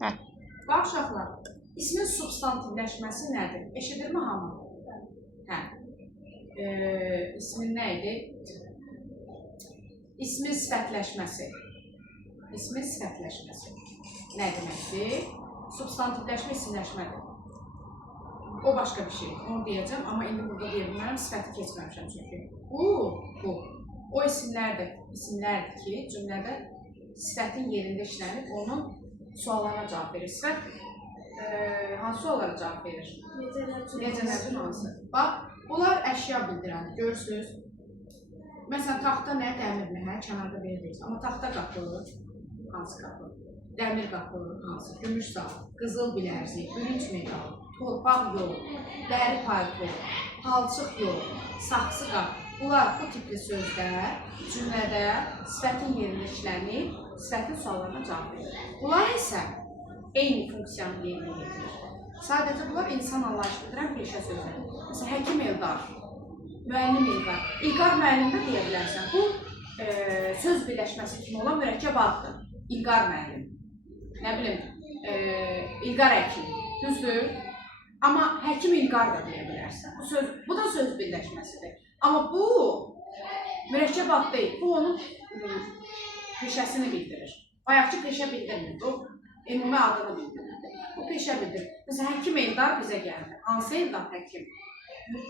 Hə. Bax uşaqlar, ismin substantivləşməsi nədir? Eşidirmi hamı? Hə. İsmin nə idi? İsmin sifətləşməsi. İsmin sifətləşməsi. Nə deməkdir? Substantivləşmə isimləşmədir. O başqa bir şey. Onu deyəcəm, amma indi burada deyə bilmərəm, sifəti keçməmişəm çünki. Bu. O isimlərdir ki, cümlədə sifətin yerində işlənib, onun suallarına cavab verir. Sifət hansı suallara cavab verir? Necə nədir hansı? Bax, bunlar əşya bildirən, görürsünüz. Məsələn, taxta nə? Dəmirli, hə? Kənarda belə deyil. Amma taxta qapı, hansı qapı? Dəmir qapı, hansı? Gümüş saat, qızıl bilərzik, bürünc metal, torpaq yol, dəri palto, palçıq yol, saxsı qap. Bunlar bu tipli sözlər cümlədə sifətin yerində işlənib, sifətin suallarına cavab verir. Bunlar isə eyni funksiyanı yerinə getirir. Sadəcə bunlar insan anlayışı bildirən peşə sözləri. Məsələn, həkim Eldar, müəllim İlqar. İlqar müəllim də deyə bilərsən. Bu söz birləşməsi kimi olan mürəkkəb addır. İlqar müəllim. Nə bilim, İlqar həkim. Düzdür? Amma həkim İlqar da deyə bilərsən. Bu da söz birləşməsidir. Amma bu mürəkkəb ad deyil. Bu onun peşəsini bildirir. Bayaqçı peşə bildirmir. Bu ümumi adını bildirir. Bu peşə bildirir. Məsələn, həkim Eldar bizə gəldi. Hansı Eldar həkim?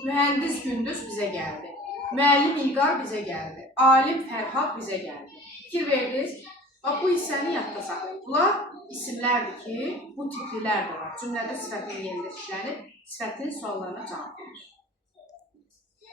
Mühəndis Gündüz bizə gəldi. Müəllim İlqar bizə gəldi. Alim Fərhad bizə gəldi. Fikir verdiniz? Bu hissəni yadda saxlayın. Bunlar isimlərdir ki, bu tiplilər də var. Cümlədə sifətin yerində işlənib, sifətin suallarına cavab verir.